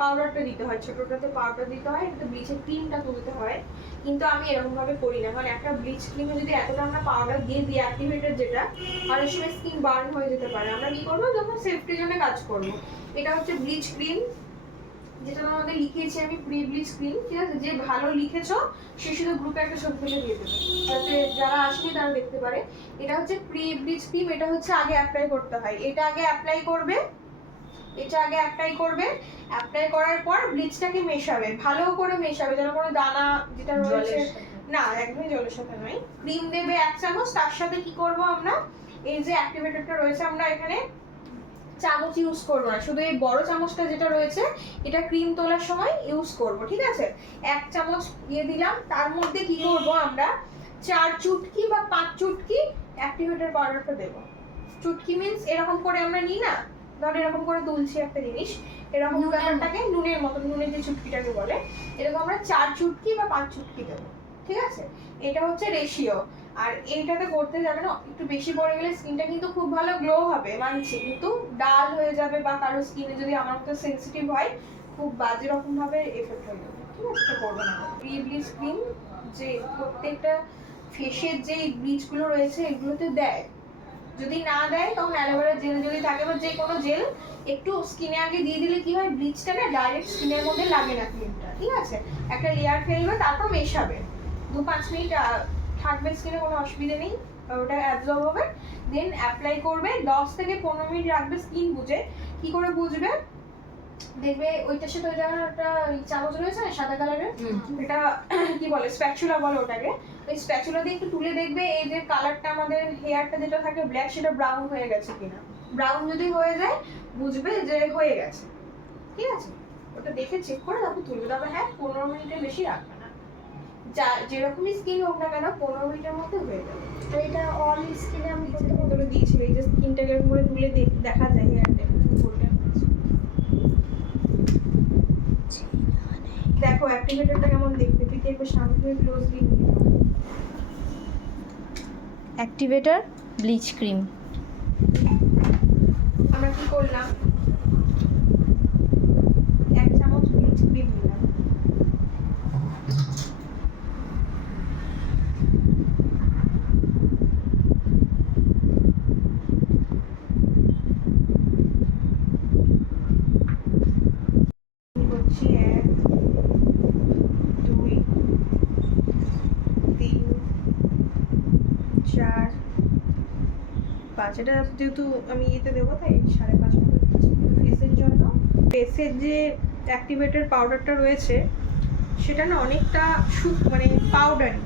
পাউডারটা দিতে হয়, ছোটটাতে পাউডার দিতে হয়, এটাতে ব্লিচের ক্রিমটা তুলতে হয়। কিন্তু আমি এরকম ভাবে করি না, কারণ একটা ব্লিচ ক্রিমে যদি এতটা আমরা পাউডার দিয়ে দিই অ্যাক্টিভেটেড যেটা, অনেক সময় স্কিন বার্ন হয়ে যেতে পারে। আমরা কি করবো, যখন সেফটির জন্য কাজ করবো। এটা হচ্ছে ব্লিচ ক্রিম, যেটা আমাদের লিখিয়েছি আমি প্রি ব্লিচ ক্রিম, ঠিক আছে? যে ভালো লিখেছো সে শুধু গ্রুপে একটা ছবি তুলে দিয়ে দেবে, যাতে যারা আসেনি তারা দেখতে পারে। এটা হচ্ছে প্রি ব্লিচ ক্রিম, এটা হচ্ছে আগে অ্যাপ্লাই করতে হয়। এটা আগে অ্যাপ্লাই করবে, এটা আগে অ্যাপ্লাই করবে, অ্যাপ্লাই করার পর ব্লিচটাকে মেশাবে, ভালো করে মেশাবে যেন কোনো দানা যেটা রয়েছে না, একদমই জলের সাথে নয়। ক্রিম দেবে 1 চামচ, তার সাথে কি করব আমরা, এই যে অ্যাক্টিভেটরটা রয়েছে আমরা এখানে চামচ ইউজ করবো না, শুধু এই বড় চামচটা যেটা রয়েছে এটা ক্রিম তোলার সময় ইউজ করব, ঠিক আছে? 1 চামচ দিয়ে দিলাম, তার মধ্যে কি করব আমরা 4 চুটকি বা 5 চুটকি অ্যাক্টিভেটর পাউডারটা দেব। চুটকি মিন্স এরকম করে আমরা নিই না, ধর এরকম করে তুলছি একটা জিনিস, এরকম ব্যাপারটাকে নুনের মতো, নুনের যে চুটকিটাকে বলে, এরকম আমরা 4 চুটকি বা 5 চুটকি দেবো, ঠিক আছে? এটা হচ্ছে রেশিও। আর এইটাতে করতে যাবে না, একটু বেশি পড়ে গেলে স্কিনটা কিন্তু খুব ভালো গ্লো হবে মানছি, কিন্তু ডাল হয়ে যাবে, বা কারো স্কিনে যদি আমার মতো সেনসিটিভ হয় খুব বাজে রকম ভাবে এফেক্ট হয়ে যাবে, ঠিক আছে? এটা করবে না। প্রি ব্লিচ ক্রিম যে প্রত্যেকটা ফেসের যে ব্লিচগুলো রয়েছে এগুলোতে দেয়, যদি না দেয় তখন অ্যালোভেরা জেল যদি থাকে বা যে কোনো জেল একটু স্কিনে আগে দিয়ে দিলে কি হয়, ব্লিচটা না ডাইরেক্ট স্কিনের মধ্যে লাগে না ক্রিমটা, ঠিক আছে? একটা লেয়ার ফেলবে, তারপর মেশাবে, 2-5 মিনিট থাকবে স্কিনে, কোনো অসুবিধা নেই, ওটা অ্যাবজর্ব হবে। দেন অ্যাপ্লাই করবে, 10 থেকে 15 মিনিট রাখবে স্কিন বুঝে। কি করে বুঝবে, দেখবে ওইটার সাথে ওই জায়গায় একটা চামচ রয়েছে না সাদা কালারের, এটা কি বলে, স্প্যাচুলা বলে ওটাকে। ওই স্প্যাচুলা দিয়ে একটু তুলে দেখবে এই যে কালারটা আমাদের হেয়ারটা যেটা থাকে ব্ল্যাক, সেটা ব্রাউন হয়ে গেছে কিনা। ব্রাউন যদি হয়ে যায় বুঝবে যে হয়ে গেছে, ঠিক আছে? ওটা দেখে চেক করে তারপর তুলবে। তবে হ্যাঁ, 15 মিনিটের বেশি রাখবে না, যা যেরকমই স্কিন হোক না কেন 15 মিনিটের মধ্যে হয়ে যাবে। তো এটা অল স্কিনে আমি করতে তোকে দিয়েছিল, এই যে স্কিনটাকে এরকম করে তুলে দেখা যায় হেয়ারটা গোল্ডেন। দেখো অ্যাক্টিভেটরটা কেমন দেখতে, পিকে একটু সামনে ক্লোজলি। অ্যাক্টিভেটর ব্লিচ ক্রিম আমরা কি করলাম, 1 চামচ ব্লিচ ক্রিম দিলাম, করছি 1 2 3 4 5। এটা যেহেতু আমি ইয়েতে দেবো তাই 5.5 মতো দিচ্ছি। ফেসের জন্য, ফেসের যে অ্যাক্টিভেটেড পাউডারটা রয়েছে সেটা না অনেকটা মানে পাউডারি,